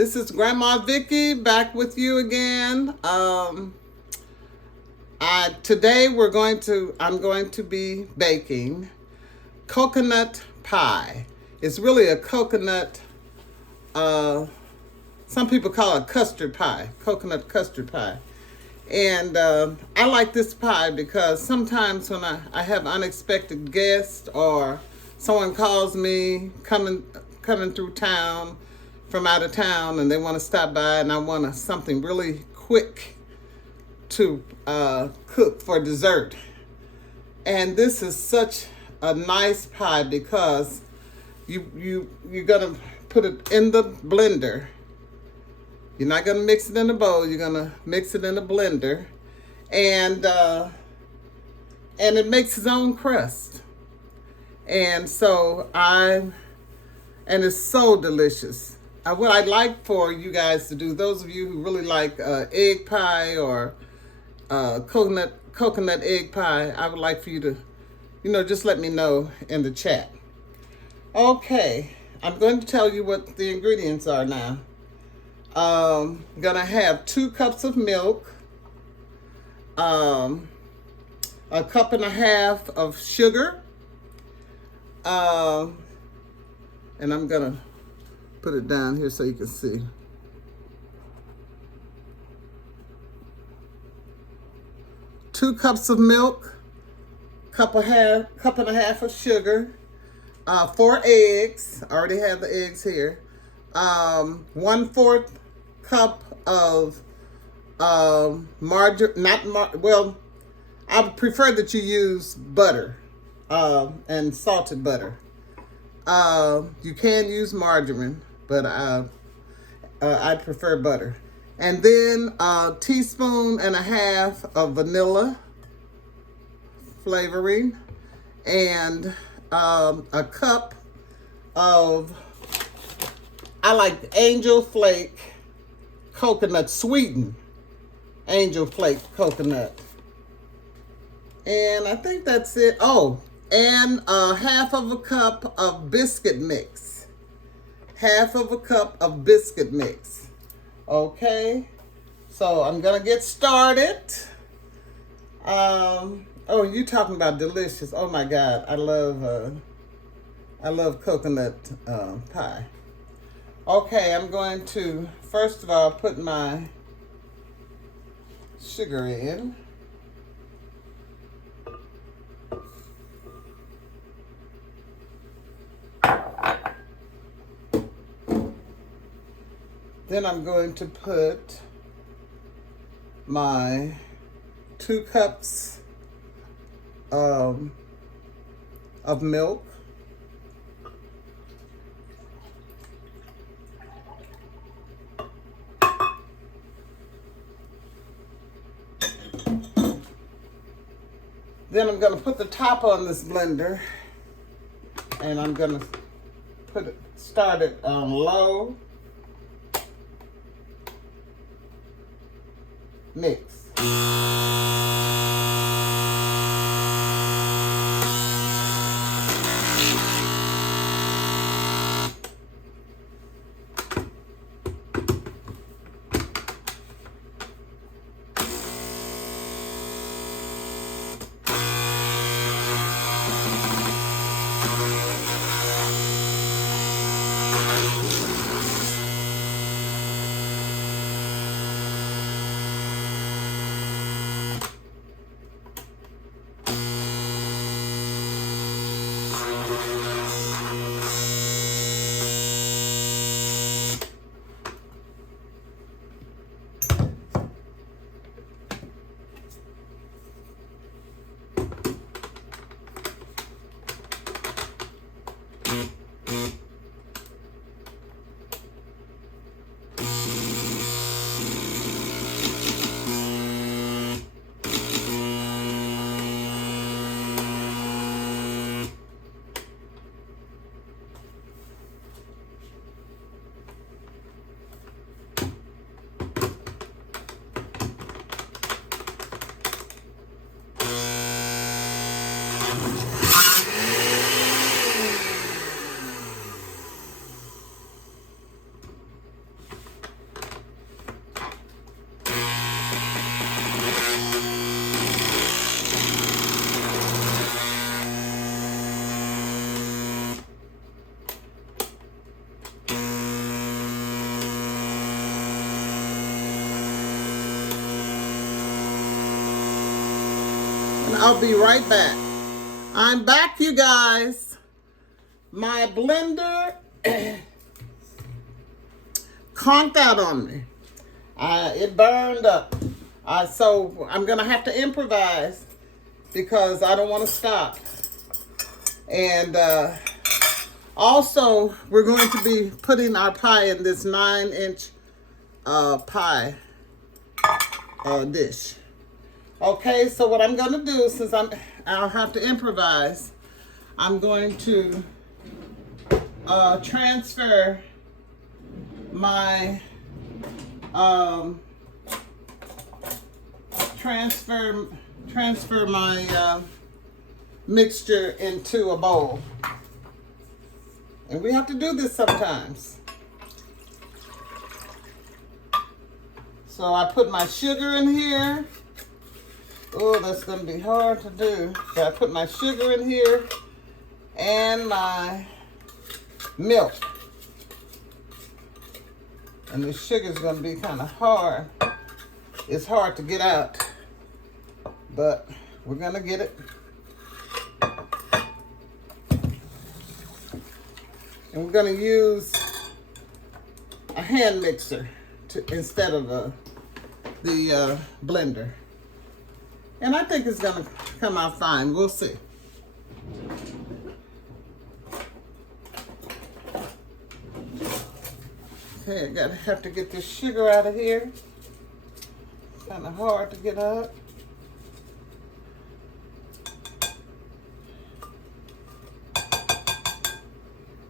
This is Grandma Vickie back with you again. Today I'm going to be baking coconut pie. It's really a coconut, some people call it custard pie, coconut custard pie. And I like this pie because sometimes when I have unexpected guests or someone calls me coming through town from out of town and they want to stop by and I want something really quick to cook for dessert. And this is such a nice pie because you're gonna put it in the blender. You're not gonna mix it in a bowl. You're gonna mix it in a blender, and it makes its own crust. And it's so delicious. What I'd like for you guys to do, those of you who really like egg pie or coconut egg pie, I would like for you to, just let me know in the chat. Okay, I'm going to tell you what the ingredients are now. Gonna have 2 cups of milk, a cup and a half of sugar, and I'm gonna put it down here so you can see. Two cups of milk, cup and a half of sugar, 4 eggs. I already have the eggs here. 1/4 cup of margarine. I would prefer that you use butter and salted butter. You can use margarine, but I prefer butter. And then a teaspoon and a half of vanilla flavoring, and a cup of, I like Angel Flake coconut, sweetened Angel Flake coconut. And I think that's it. Oh, and half of a cup of biscuit mix. Half of a cup of biscuit mix. Okay, so I'm gonna get started. Oh, you talking about delicious? Oh my God, I love coconut pie. Okay, I'm going to first of all put my sugar in. Then I'm going to put my 2 cups of milk. Then I'm going to put the top on this blender, and I'm going to start it on low. Mix. And I'll be right back. I'm back, you guys. My blender conked out on me. It burned up. So I'm gonna have to improvise because I don't want to stop. And also, we're going to be putting our pie in this 9-inch pie dish. Okay, so what I'm going to do, since I'll have to improvise, I'm going to transfer my transfer my mixture into a bowl. And we have to do this sometimes. So I put my sugar in here. Oh, that's gonna be hard to do. So I put my sugar in here and my milk. And the sugar's gonna be kind of hard. It's hard to get out, but we're gonna get it. And we're gonna use a hand mixer instead of the blender. And I think it's gonna come out fine. We'll see. Okay, have to get this sugar out of here. Kind of hard to get out.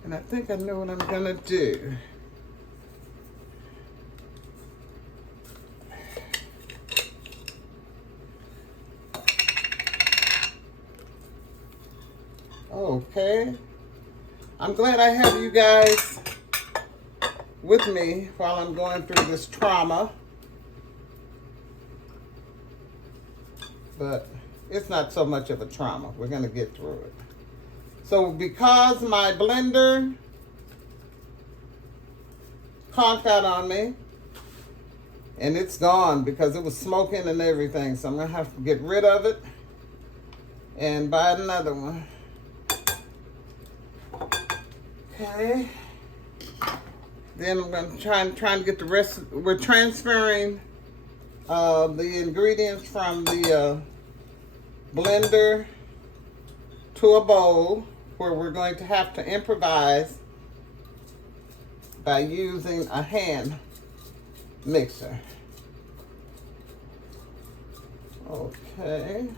And I think I know what I'm gonna do. Okay. I'm glad I have you guys with me while I'm going through this trauma. But it's not so much of a trauma. We're gonna get through it. So because my blender conked out on me, and it's gone because it was smoking and everything, so I'm gonna have to get rid of it and buy another one. Okay. Then I'm gonna try and get the rest. We're transferring the ingredients from the blender to a bowl where we're going to have to improvise by using a hand mixer. Okay.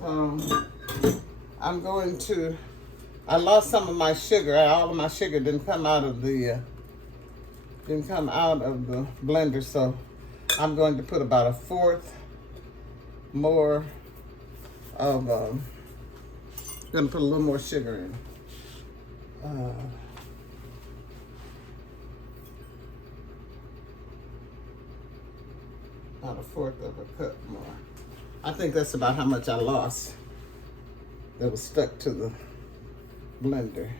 So I'm going to, I lost some of my sugar. All of my sugar didn't come out of the blender, so I'm going to put about 1/4 more of, going to put a little more sugar in. About 1/4 of a cup more. I think that's about how much I lost that was stuck to the blender.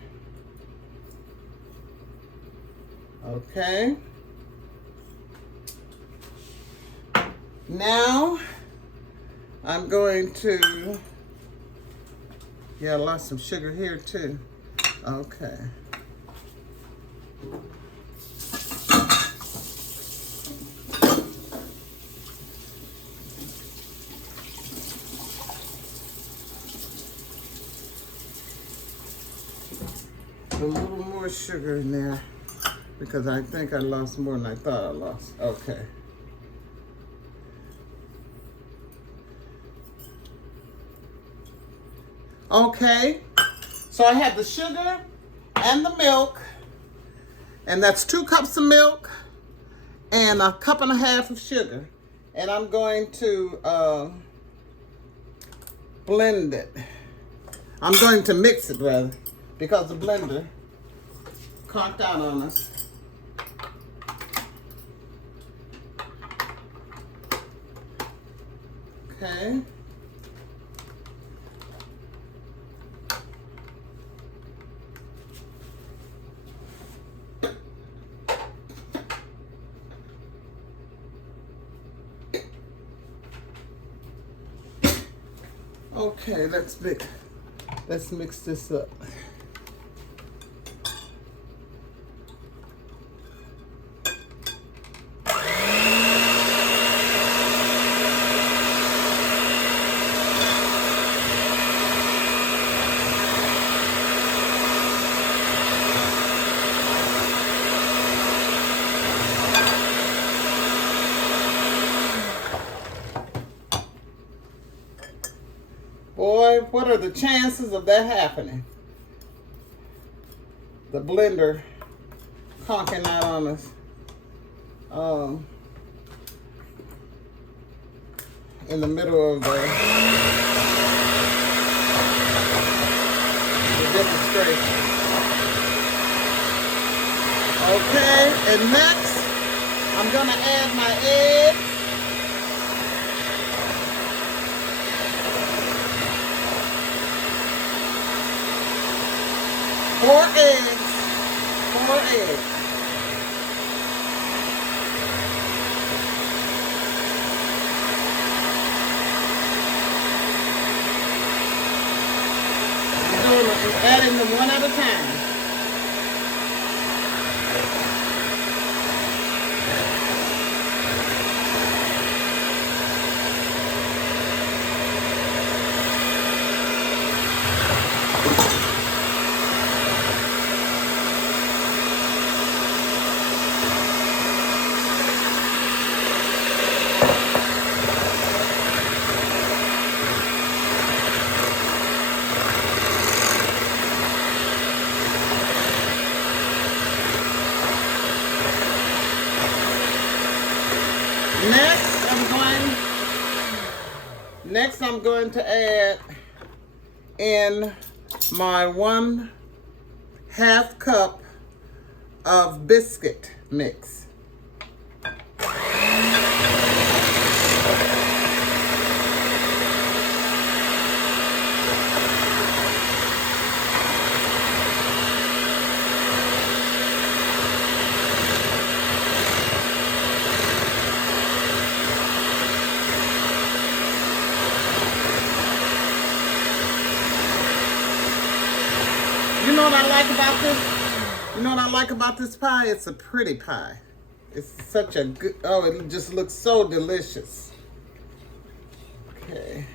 Okay. Now I'm going to, I lost some sugar here too. Okay. A little more sugar in there because I think I lost more than I thought I lost. Okay. Okay, so I had the sugar and the milk, and that's 2 cups of milk and 1.5 cups of sugar. And I'm going to blend it. I'm going to mix it rather, because the blender conked out on us. Okay. Okay, let's mix this up. Boy, what are the chances of that happening? The blender conking out on us. In the middle of the demonstration. Okay, and next, I'm gonna add my eggs. Four eggs. I'm adding them one at a time. Next, I'm going to add in my 1/2 cup of biscuit mix. You know what I like about this? You know what I like about this pie? It's a pretty pie. It's such a good, oh, it just looks so delicious. Okay.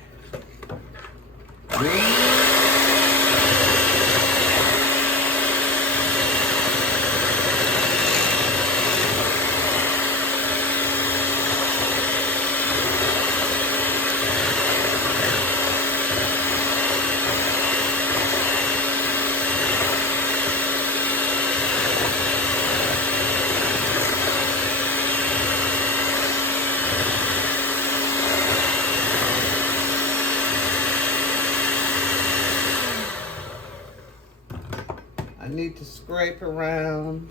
I need to scrape around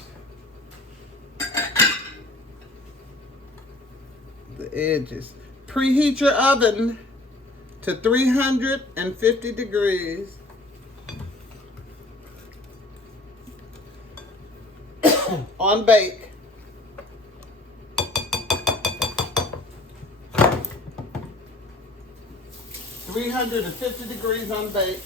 the edges. Preheat your oven to 350 degrees. On bake. $350 on bake.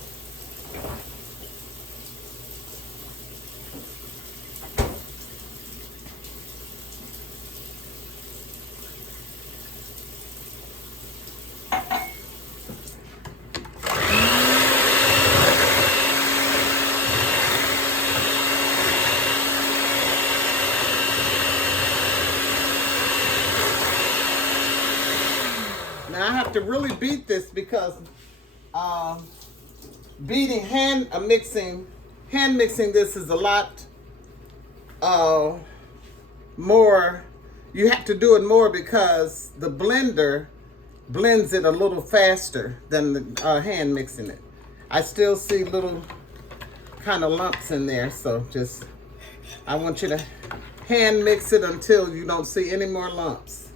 Now I have to really beat this because hand mixing this is a lot more. You have to do it more because the blender blends it a little faster than the hand mixing it. I still see little kind of lumps in there, so I want you to hand mix it until you don't see any more lumps.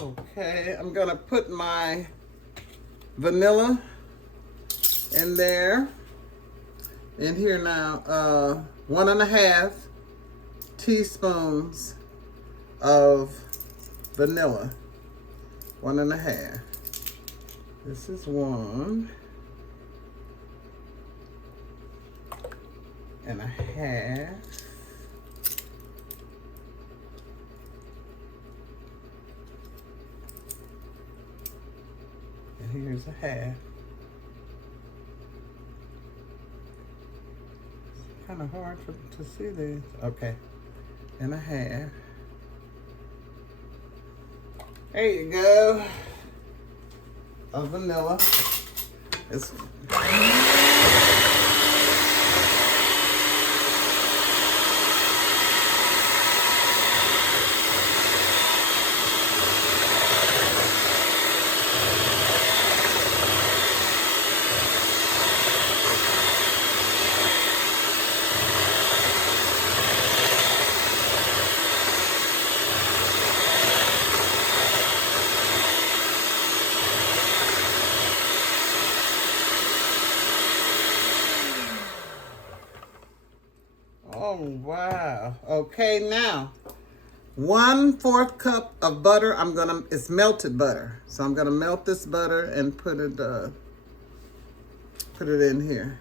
Okay, I'm gonna put my vanilla in there. In here now, 1.5 teaspoons of vanilla. 1.5. This is 1.5. And here's 1/2. It's kind of hard to see this. Okay. And 1/2. There you go. Of vanilla. It's oh, wow. Okay, now 1/4 cup of butter. It's melted butter. So I'm gonna melt this butter and put it in here.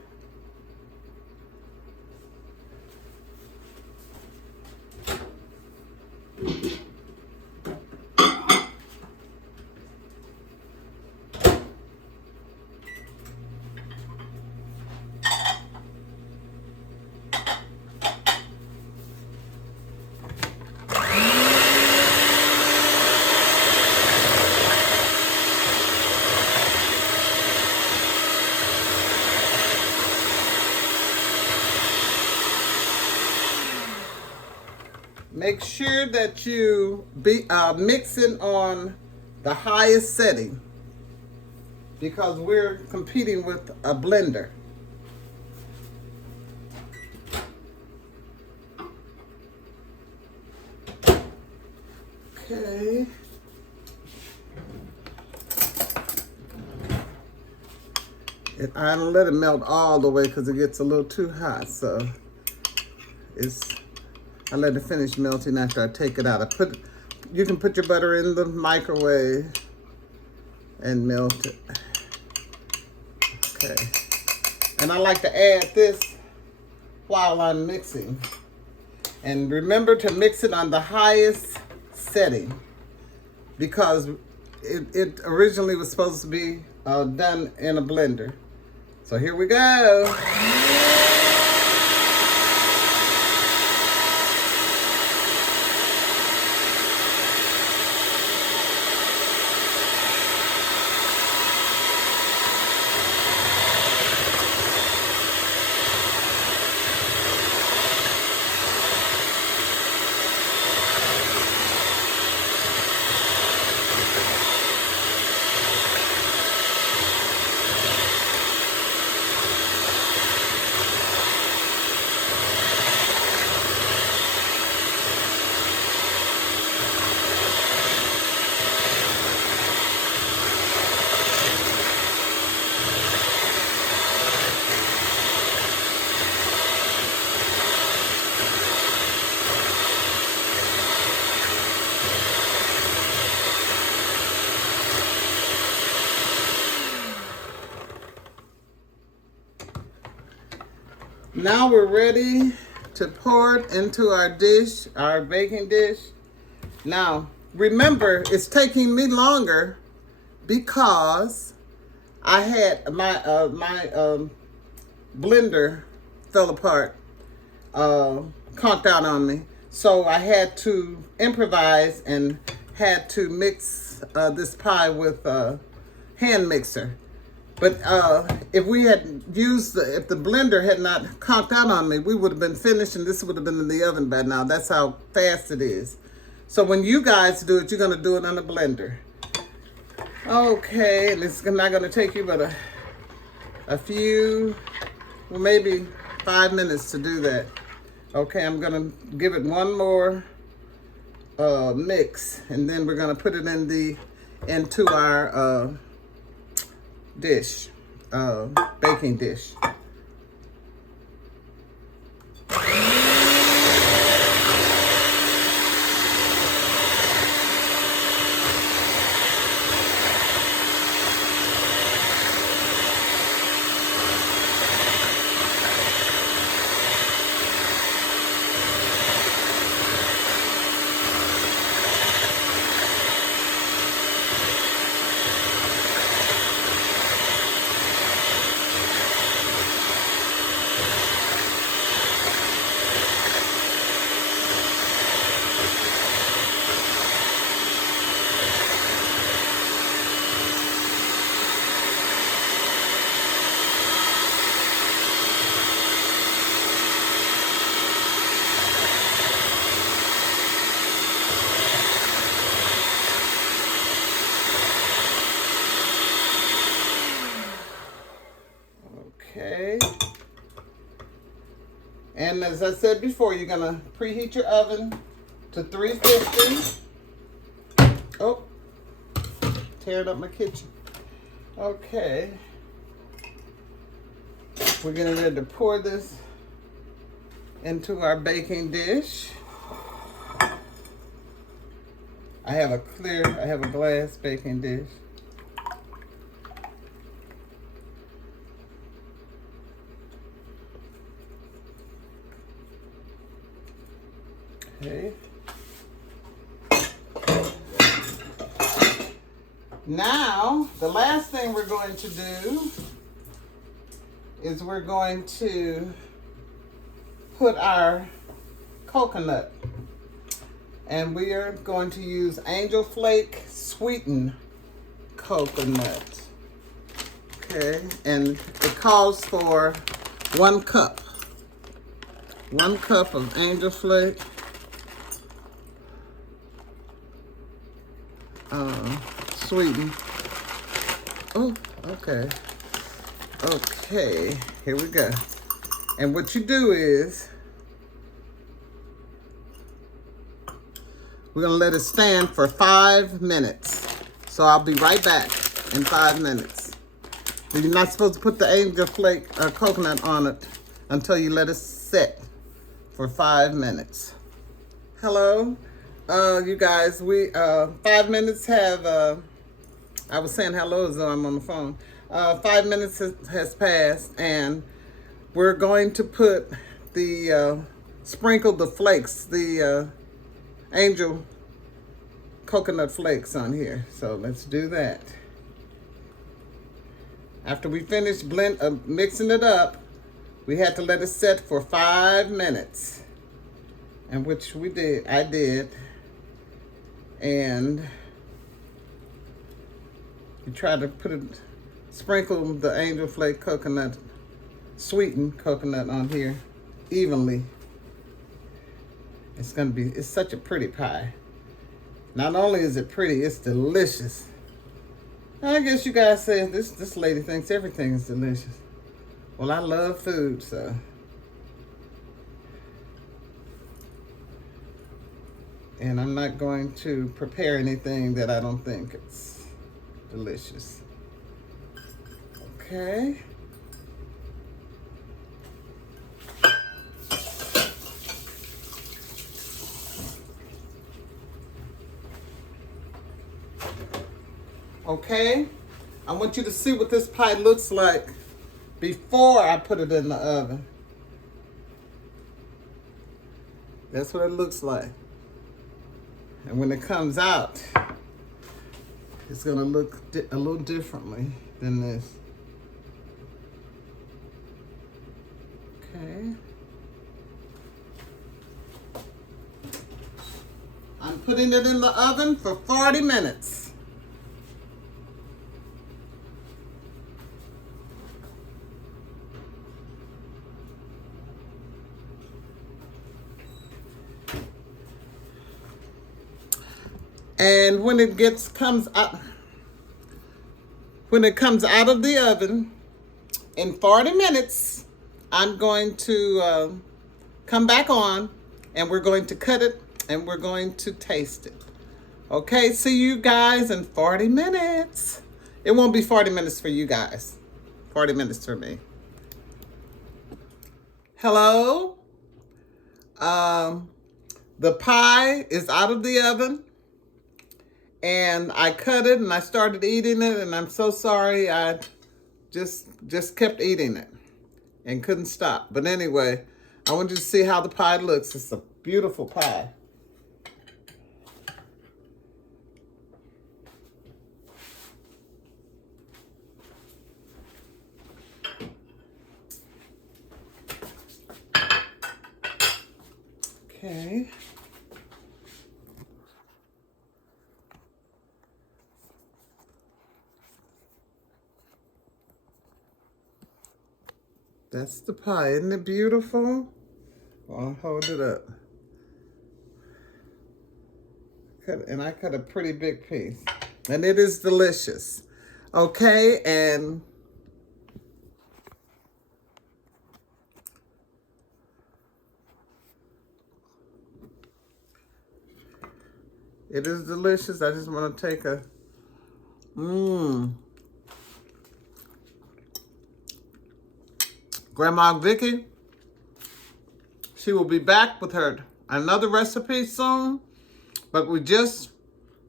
Make sure that you mix it on the highest setting because we're competing with a blender. Okay. I don't let it melt all the way because it gets a little too hot, so I let it finish melting after I take it out. You can put your butter in the microwave and melt it. Okay. And I like to add this while I'm mixing. And remember to mix it on the highest setting because it originally was supposed to be done in a blender. So here we go. Now we're ready to pour it into our dish, our baking dish. Now, remember, it's taking me longer because I had my blender fell apart, conked out on me. So I had to improvise and had to mix this pie with a hand mixer. But if the blender had not conked out on me, we would have been finished and this would have been in the oven by now. That's how fast it is. So when you guys do it, you're gonna do it on a blender. Okay, and it's not gonna take you but a few, well, maybe 5 minutes to do that. Okay, I'm gonna give it one more mix, and then we're gonna put it into our dish, baking dish. Okay. And as I said before, you're gonna preheat your oven to 350. Oh, tearing up my kitchen. Okay. We're getting ready to pour this into our baking dish. I have a glass baking dish. Okay. Now, the last thing we're going to do is we're going to put our coconut, and we are going to use Angel Flake sweetened coconut. Okay, and it calls for 1 cup. 1 cup of Angel Flake. Sweetened. Oh, okay. Okay, here we go. And what you do is, we're gonna let it stand for 5 minutes. So I'll be right back in 5 minutes. You're not supposed to put the Angel Flake coconut on it until you let it set for 5 minutes. Hello, you guys. We 5 minutes have. I was saying hello as though I'm on the phone. 5 minutes has passed, and we're going to put sprinkle the flakes, the Angel coconut flakes on here. So let's do that. After we finish mixing it up, we had to let it set for 5 minutes, and which we did. I did, and you try to sprinkle the Angel Flake coconut, sweetened coconut on here evenly. It's such a pretty pie. Not only is it pretty, it's delicious. I guess you guys say this lady thinks everything is delicious. Well, I love food, so. And I'm not going to prepare anything that I don't think it's delicious. Okay. Okay. I want you to see what this pie looks like before I put it in the oven. That's what it looks like. And when it comes out, it's gonna look a little differently than this. Okay. I'm putting it in the oven for 40 minutes. And when it comes out of the oven in 40 minutes, I'm going to come back on, and we're going to cut it and we're going to taste it. Okay, see you guys in 40 minutes. It won't be 40 minutes for you guys. 40 minutes for me. Hello. The pie is out of the oven. And I cut it and I started eating it, and I'm so sorry I just kept eating it and couldn't stop. But anyway, I want you to see how the pie looks. It's a beautiful pie. Okay. That's the pie. Isn't it beautiful? I'll hold it up. And I cut a pretty big piece. And it is delicious. Okay, and it is delicious. I just want to take a Grandma Vickie, she will be back with her another recipe soon, but we just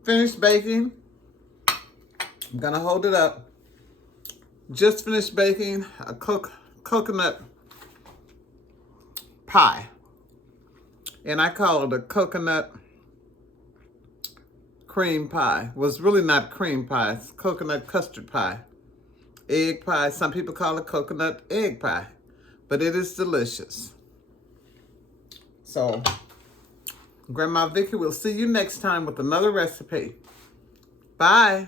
finished baking. I'm gonna hold it up. Just finished baking a coconut pie, and I call it a coconut cream pie. Well, it's really not cream pie, it's coconut custard pie. Egg pie, some people call it coconut egg pie, but it is delicious. So, Grandma Vickie, we'll see you next time with another recipe. Bye.